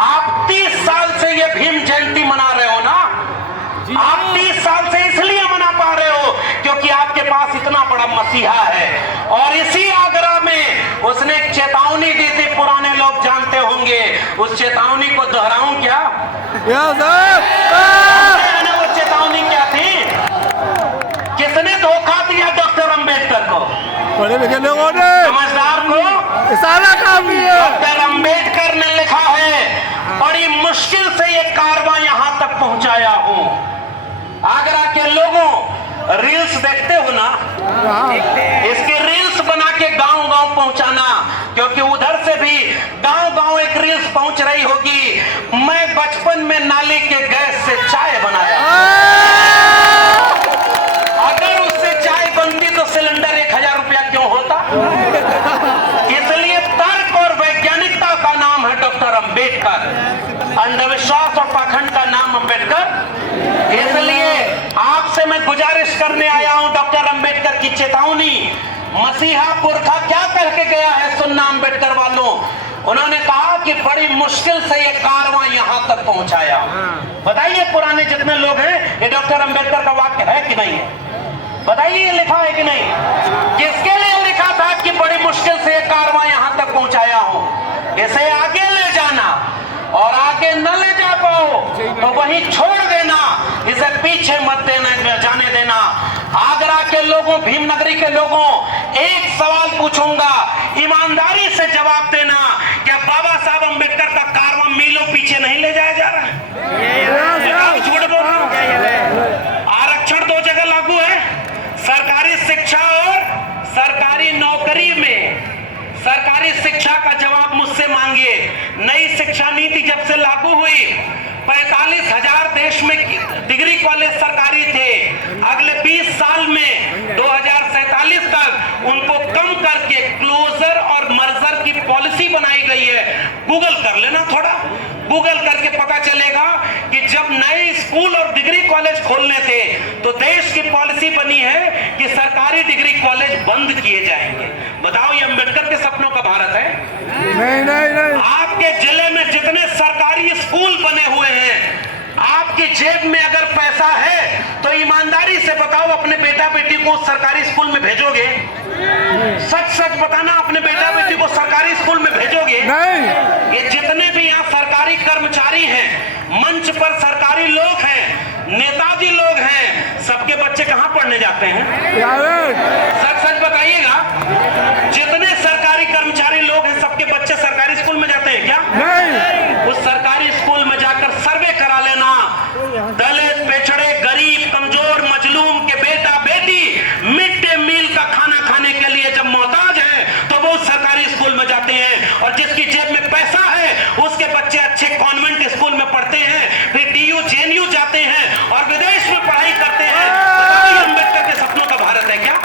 आप 30 साल से ये भीम जयंती मना रहे हो ना, आप 30 साल से इसलिए मना पा रहे हो क्योंकि आपके पास इतना बड़ा मसीहा है। और इसी आगरा में उसने एक चेतावनी दी थी, पुराने लोग जानते होंगे। उस चेतावनी को दोहराऊं क्या? वो चेतावनी क्या थी? किसने धोखा दिया डॉक्टर अंबेडकर को? पढ़े लिखे लोगों ने। समझदार को इशारा काफी है। डॉक्टर अंबेडकर ने लिखा है, बड़ी मुश्किल से ये कारवां यहां तक पहुंचाया हूं। आगरा के लोगों, रील्स देखते हो ना, इसकी रील्स बना के गांव गांव पहुंचाना, क्योंकि उधर से भी गांव गांव एक रील्स पहुंच रही होगी। मैं बचपन में नाली के गैस से चाय बनाया, अगर उससे चाय बनती तो सिलेंडर 1000 रुपया क्यों होता। इसलिए तर्क और वैज्ञानिकता का नाम है डॉक्टर अंबेडकर, अंधविश्वास और पाखंड का नाम अंबेडकर। इसलिए आपसे मैं गुजारिश करने आया हूं, डॉक्टर अंबेडकर की चेतावनी, मसीहा पुरखा क्या करके गया है सुनना अंबेडकर वालों। उन्होंने कहा कि बड़ी मुश्किल से ये कारवां यहां तक पहुंचाया। बताइए पुराने जितने लोग हैं, ये डॉक्टर अंबेडकर का वाक्य है कि नहीं है? बताइए ये लिखा है कि नहीं? किसके लिए लिखा था कि बड़ी मुश्किल से ये कारवां यहां तक पहुंचाया हूं? इसे आगे ले जाना और आगे न ले जा पाओ तो वहीं छोड़ देना, इसे पीछे मत देना, जाने देना। आगरा के लोगों, भीमनगरी के लोगों, एक सवाल पूछूंगा, ईमानदारी से जवाब देना, क्या बाबा साहब अम्बेडकर का कारवां मीलों पीछे नहीं ले जाया जा रहा है? झूठ बोल रहा हूं। आरक्षण 2 जगह लागू है, सरकारी शिक्षा और सरकारी नौकरी में। सरकारी शिक्षा का जवाब मुझसे मांगिए। नई शिक्षा नीति जब से लागू हुई, 45,000 देश में डिग्री कॉलेज सरकारी थे। अगले 20 साल में 2047 तक उनको कम करके क्लोजर और मर्जर की पॉलिसी बनाई गई है। गूगल कर लेना, थोड़ा गूगल करके पता चलेगा कि जब नए स्कूल और डिग्री कॉलेज खोलने थे तो देश की पॉलिसी बनी है कि सरकारी डिग्री कॉलेज बंद किए जाएंगे। बताओ, ये अम्बेडकर के सपनों का भारत है? नहीं। आपके जिले में जितने सरकारी स्कूल बने हुए हैं, आपकी जेब में अगर पैसा है तो ईमानदारी से बताओ, अपने बेटा बेटी को सरकारी स्कूल में भेजोगे? सच सच बताना, अपने बेटा बेटी को सरकारी स्कूल में भेजोगे? नहीं। ये जितने भी यहाँ सरकारी कर्मचारी हैं, मंच पर सरकारी लोग हैं, नेताजी लोग हैं, सबके बच्चे कहाँ पढ़ने जाते हैं? सच सच बताइएगा, जितने सरकारी कर्मचारी लोग हैं, सबके बच्चे सरकारी स्कूल में जाते हैं क्या? नहीं। उस सरकारी स्कूल में जाकर सर्वे करा लेना। दलित, पिछड़े, गरीब, कमजोर, मजलूम के बेटा बेटी मिड डे मील का खाना खाने के लिए जब मोहताज है तो वो सरकारी स्कूल में जाते हैं। और जिसकी जेब में पैसा है उसके बच्चे अच्छे कॉन्वेंट स्कूल में पढ़ते हैं, फिर DU JNU जाते हैं और विदेश में पढ़ाई करते हैं। अम्बेडकर के सपनों का भारत है क्या?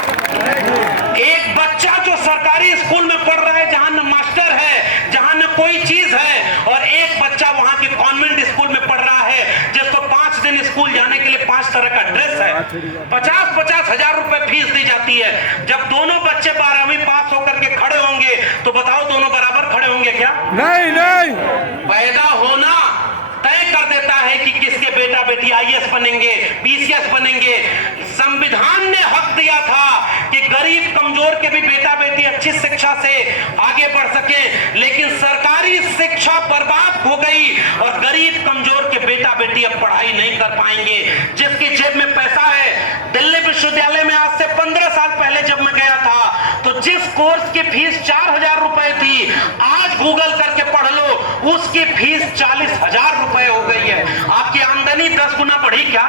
एक बच्चा जो सरकारी स्कूल में पढ़ रहा है, जहां न मास्टर है, जहां न कोई चीज है, और एक बच्चा वहां के कॉन्वेंट स्कूल में पढ़ रहा है जिसको 5 दिन स्कूल जाने के लिए 5 तरह का ड्रेस है, 50-50 हजार रुपए फीस दी जाती है। जब दोनों बच्चे 12वीं पास होकर के खड़े होंगे तो बताओ, दोनों बराबर खड़े होंगे क्या? नहीं। पैदा होना तय कर देता है कि किसके बेटा बेटी IAS बनेंगे, PCS बनेंगे। संविधान ने हक दिया था कि गरीब कमजोर के भी बेटा बेटी अच्छी शिक्षा से आगे बढ़ सके, लेकिन सरकारी शिक्षा बर्बाद हो गई और गरीब कमजोर के बेटा बेटी अब पढ़ाई नहीं कर पाएंगे। जिसकी जेब में पैसा है, दिल्ली विश्वविद्यालय में आज से 15 साल पहले जब मैं गया था तो जिस कोर्स की फीस 4,000 रुपए थी, आज गूगल करके पढ़ लो, उसकी फीस 40,000 रुपए हो गई है। आपकी आमदनी 10 गुना बढ़ी क्या?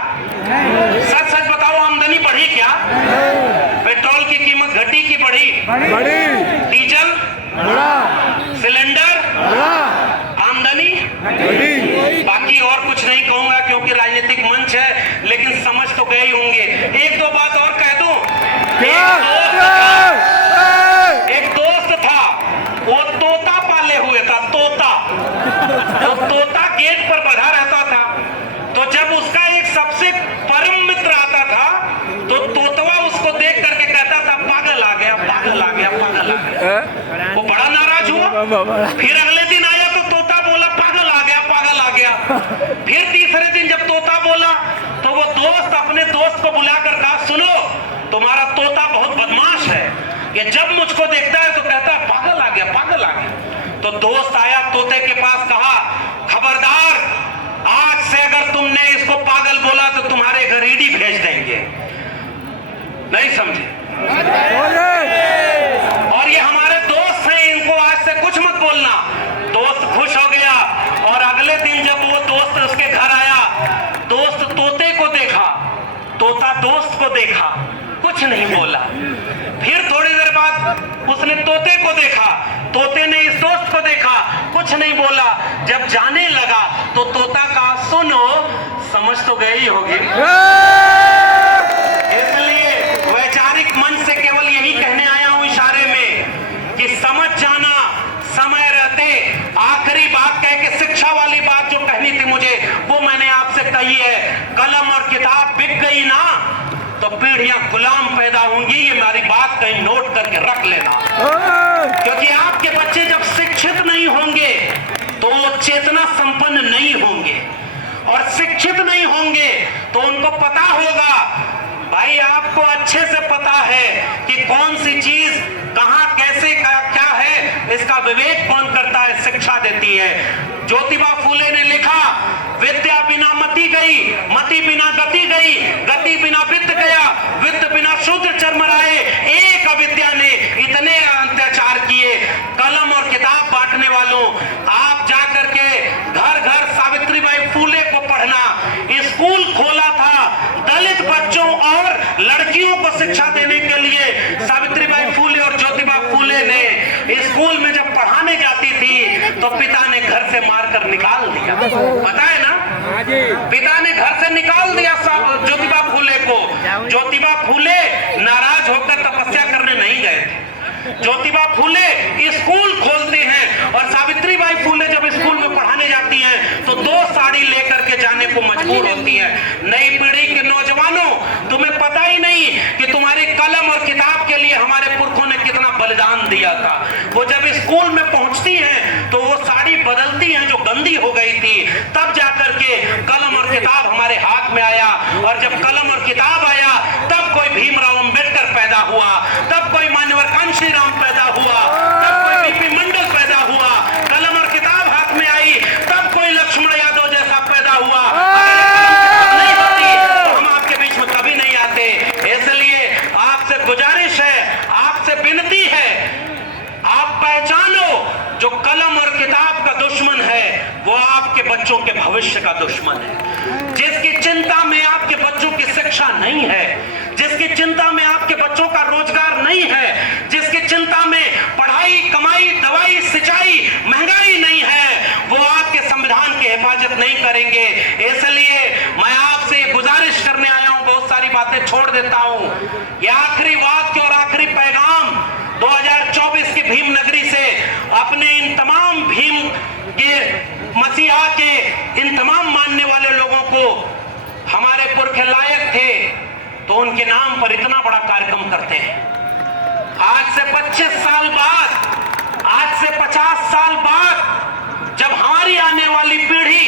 सच सच बताओ, आमदनी बढ़ी क्या? पेट्रोल की कीमत घटी की बढ़ी? डीजल बढ़ा, सिलेंडर बढ़ा, आमदनी बढ़ी। बाकी और कुछ नहीं कहूंगा क्योंकि राजनीतिक मंच है, लेकिन समझ तो गए ही होंगे। एक दो बात और कह दूं। एक दोस्त था, वो तोता पाले हुए था, तोता। तो तोता गेट पर बंधा रहता था, तो जब उसका एक सबसे परम मित्र आता था तो तोतवा उसको देख करके कहता था, पागल आ गया, पागल आ गया, पागल आ गया। वो बड़ा नाराज हुआ। फिर अगले दिन आया तो तोता बोला, पागल आ गया, पागल आ गया। फिर तीसरे दिन जब तोता बोला तो वो दोस्त अपने दोस्त को बुलाकर कहा, सुनो, तुम्हारा तोता बहुत बदमाश है, ये जब मुझको देखता है तो कहता है पागल आ गया, पागल आ गया। तो दोस्त आया तोते के पास, कहा, खबरदार, आज से अगर तुमने इसको पागल बोला तो तुम्हारे घर ईडी भेज देंगे। नहीं समझे? और ये हमारे दोस्त हैं, इनको आज से कुछ मत बोलना। दोस्त खुश हो गया और अगले दिन जब वो दोस्त उसके घर आया, दोस्त तोते को देखा, तोता दोस्त को देखा, कुछ नहीं बोला। फिर थोड़ी देर बाद उसने तोते को देखा, तोते ने इस दोस्त को देखा, कुछ नहीं बोला। जब जाने लगा तो तोता कहा, सुनो, समझ तो गए ही होगी। इसलिए वैचारिक मंच से केवल यही कहने आया हूं इशारे में कि समझ जाना, समय रहते। आखिरी बात कह के शिक्षा वाली बात जो कहनी थी मुझे, वो मैंने आपसे कही है। कलम और किताब बिक गई ना तो पीढ़ियां गुलाम पैदा होंगी। ये मेरी बात कहीं नोट करके रख लेना, क्योंकि आपके बच्चे जब शिक्षित नहीं होंगे तो वो चेतना संपन्न नहीं होंगे, और शिक्षित नहीं होंगे तो उनको पता होगा। भाई, आपको अच्छे से पता है कि कौन सी चीज कहां कैसे क्या है, इसका विवेक कौन करता है? शिक्षा देती है। ज्योतिबा फूले ने लिखा विद्या बिना मति गई, मति बिना गति गई, गति बिना वित्त गया, वित्त बिना शूद्र चरमराए। एक अविद्या ने इतने अत्याचार किए। कलम और किताब बांटने वालों, आप जाकर के घर घर सावित्रीबाई फूले को पढ़ना। स्कूल खोला था दलित बच्चों और लड़कियों को शिक्षा देने के लिए। सावित्रीबाई फूले और ज्योतिबा फूले ने स्कूल में जब पढ़ाने जाती थी तो पिता ने घर से मारकर निकाल दिया। पता है ना, पिता ने घर से निकाल दिया ज्योतिबा फूले को। ज्योतिबा फूले नाराज होकर तपस्या करने नहीं गए थे। ज्योतिबा फूले स्कूल खोलते हैं और सावित्रीबाई फूले जब स्कूल में पढ़ाने जाती हैं तो 2 साड़ी लेकर के जाने को मजबूर होती हैं। नई पीढ़ी के नौजवानों, तुम्हें पता ही नहीं कि तुम्हारी कलम और किताब के लिए हमारे पुरखों ने कितना बलिदान दिया था। वो जब स्कूल में पहुंचती हैं तो वो साड़ी बदलती हैं जो गंदी हो गई थी, तब जाकर के कलम और किताब हमारे हाथ में आया। और जब कलम और किताब आया तब कोई भीमराव अंबेडकर पैदा हुआ, तब कोई मान्यवर कांशीराम पैदा हुआ, तब कोई बीपी मंडल पैदा हुआ। कलम और किताब हाथ में आई तब कोई लक्ष्मण यादव जैसा पैदा हुआ। नहीं होती तो हम आपके बीच में कभी नहीं आते। इसलिए आपसे गुजारिश है, आपसे विनती है, आप पहचानो जो कलम और किताब का दुश्मन है वो आपके बच्चों के भविष्य का दुश्मन है। जिसकी चिंता में आपके बच्चों की शिक्षा नहीं है, जिसकी चिंता में आपके बच्चों का रोजगार नहीं है, जिसकी चिंता में पढ़ाई, कमाई, दवाई, सिंचाई, महंगाई नहीं है, वो आपके संविधान की हिफाजत नहीं करेंगे। इसलिए मैं आपसे गुजारिश करने आया हूं, बहुत सारी बातें छोड़ देता हूं। ये आखिरी वाक्य और आखिरी पैगाम 2024 की भीम नगरी से अपने इन तमाम भीम के मसीहा के इन तमाम मानने वाले लोगों को, हमारे पुरख लायक थे तो उनके नाम पर इतना बड़ा कार्यक्रम करते हैं। आज से 25 साल बाद, आज से 50 साल बाद जब हमारी आने वाली पीढ़ी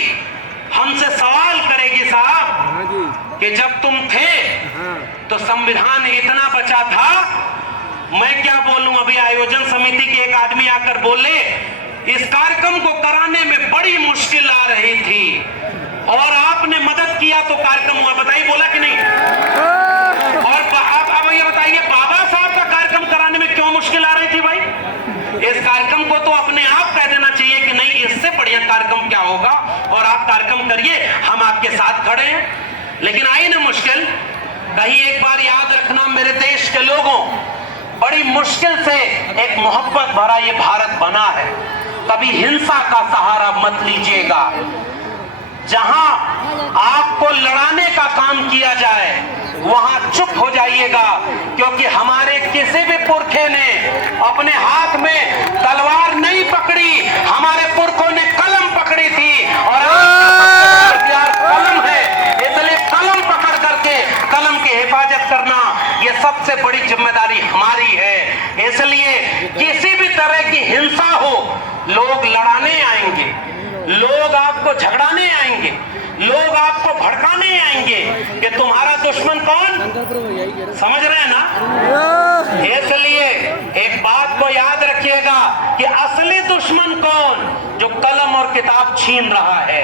हमसे सवाल करेगी साहब कि जब तुम थे तो संविधान इतना बचा था, मैं क्या बोलूं। अभी आयोजन समिति के एक आदमी आकर बोले इस कार्यक्रम को कराने में बड़ी मुश्किल आ रही थी और आपने मदद किया तो कार्यक्रम हुआ। बताइए, बोला कि नहीं? और अब ये बताइए बाबा साहब का कार्यक्रम कराने में क्यों मुश्किल आ रही थी भाई? इस कार्यक्रम को तो अपने आप कह देना चाहिए कि नहीं, इससे बढ़िया कार्यक्रम क्या होगा और आप कार्यक्रम करिए, हम आपके साथ खड़े हैं। लेकिन आई ना मुश्किल। कहीं एक बार याद रखना मेरे देश के लोगों, बड़ी मुश्किल से एक मोहब्बत भरा ये भारत बना है। कभी हिंसा का सहारा मत लीजिएगा। जहां आपको लड़ाने का काम किया जाए वहां चुप हो जाइएगा, क्योंकि हमारे किसी भी पुरखे ने अपने हाथ में तलवार नहीं पकड़ी, हमारे पुरखों ने कलम पकड़ी थी और आज कलम है। इसलिए कलम पकड़ करके कलम की हिफाजत करना ये सबसे बड़ी जिम्मेदारी हमारी है। इसलिए किसी भी तरह की हिंसा हो, लोग लड़ाने आएंगे, लोग आपको झगड़ाने आएंगे, लोग आपको भड़काने आएंगे कि तुम्हारा दुश्मन कौन, समझ रहे हैं ना? इसलिए एक बात को याद रखिएगा कि असली दुश्मन कौन, जो कलम और किताब छीन रहा है।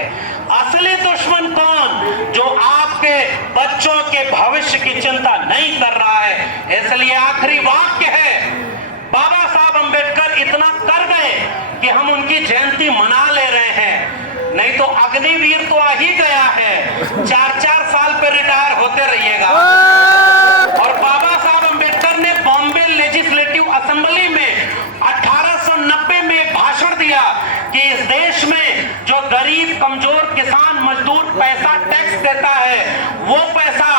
असली दुश्मन कौन, जो आपके बच्चों के भविष्य की चिंता नहीं कर रहा है। इसलिए आखिरी वाक्य है, बाबा साहब अंबेडकर इतना कर गए कि हम उनकी जयंती मना ले रहे हैं, नहीं तो अग्निवीर तो आ ही गया है। 4-4 साल पे रिटायर होते रहिएगा। और बाबा साहब अंबेडकर ने बॉम्बे लेजिस्लेटिव असेंबली में 1890 में भाषण दिया कि इस देश में जो गरीब, कमजोर, किसान, मजदूर पैसा टैक्स देता है वो पैसा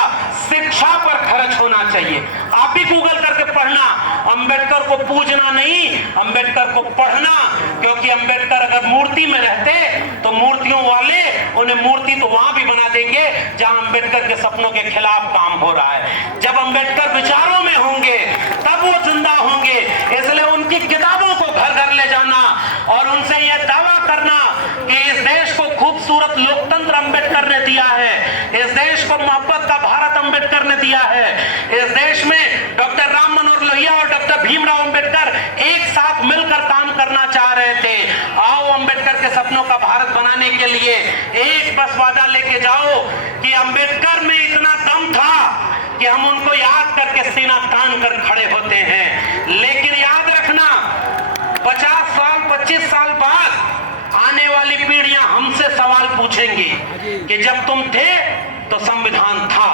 शिक्षा पर खर्च होना चाहिए। आप भी गूगल करके पढ़ना, अंबेडकर को पूजना नहीं, अंबेडकर को पढ़ना। क्योंकि अंबेडकर अगर मूर्ति में रहते तो मूर्तियों वाले उन्हें मूर्ति तो वहां भी बना देंगे जहां अंबेडकर के सपनों के खिलाफ काम हो रहा है। जब अंबेडकर विचारों में होंगे तब वो जिंदा होंगे। इसलिए उनकी किताबों को घर घर ले जाना और उनसे यह दावा करना कि इस देश को खूबसूरत लोकतंत्र अंबेडकर ने दिया है, इस देश को मोहब्बत का भारत अंबेडकर ने दिया है, इस देश में डॉक्टर राम मनोहर लोहिया और डॉक्टर भीमराव अंबेडकर एक साथ मिलकर काम करना चाह रहे थे। आओ अंबेडकर के सपनों का भारत बनाने के लिए एक बस वादा लेके जाओ कि अंबेडकर में इतना दम था कि हम उनको याद करके सीना तान कर खड़े होते हैं। लेकिन याद रखना 50 साल 25 साल बाद आने वाली पीढ़ियां हमसे सवाल पूछेंगी कि जब तुम थे तो संविधान था,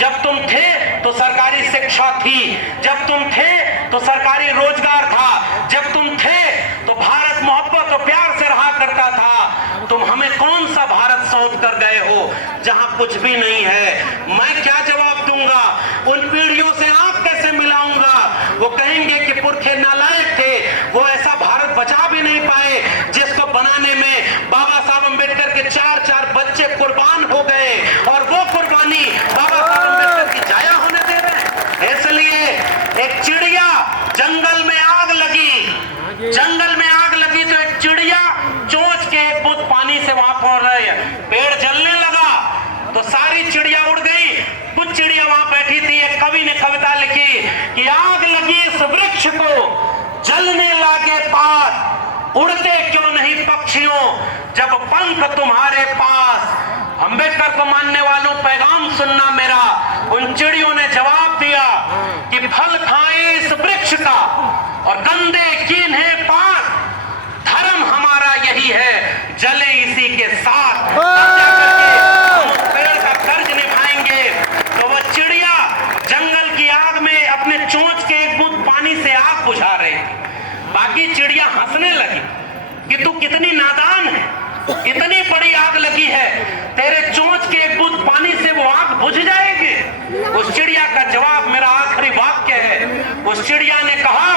जब तुम थे तो सरकारी शिक्षा थी, जब तुम थे तो सरकारी रोजगार था, जब तुम थे तो भारत मोहब्बत और प्यार से रहा करता था। तुम हमें कौन सा भारत सौंप कर गए हो जहां कुछ भी नहीं है। मैं क्या जवाब दूंगा? उन पीढ़ियों से आंख कैसे मिलाऊंगा? वो कहेंगे कि पुरखे नालायक थे, वो ऐसा भारत बचा भी नहीं पाए जिसको बनाने में बाबा साहब अंबेडकर के 4-4 बच्चे कुर्बान हो गए, और वो कुर्बानी बाबा साहब अंबेडकर की जाया होने दे रहे। इसलिए एक चिड़िया जंगल में आग लगी, जंगल में आग लगी तो एक चिड़िया चोंच के एक बूंद पानी से वहां पहुंच रही है, पेड़ जलने लगा तो सारी चिड़िया उड़ गई। कुछ चिड़िया वहां बैठी थी। एक कवि ने कविता लिखी कि आग लगी इस वृक्ष को, जलने लागे पात, उड़ते क्यों नहीं पक्षियों जब पंख तुम्हारे पास। अंबेडकर को मानने वालों, पैगाम सुनना मेरा। उन चिड़ियों ने जवाब दिया कि फल खाएं इस वृक्ष का और गंदे कीन्हे पात, धर्म हमारा यही है जले इसी के साथ। हम उस पेड़ का कर्ज निभाएंगे। तो वो चिड़िया जंगल की आग में अपने चोंच के एक बूंद पानी से आग बुझा रही थी। बाकी चिड़िया हंसने लगी कि तू कितनी नादान है, इतनी बड़ी आग लगी है, तेरे चोंच के एक बूंद पानी से वो आग बुझ जाएगी। उस चिड़िया का जवाब मेरा आखिरी वाक्य है। उस चिड़िया ने कहा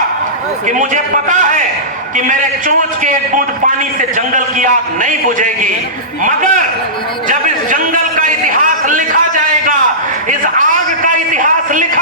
कि मुझे पता है कि मेरे चोंच के एक बूंद पानी से जंगल की आग नहीं बुझेगी, मगर जब इस जंगल का इतिहास लिखा जाएगा, इस आग का इतिहास लिखा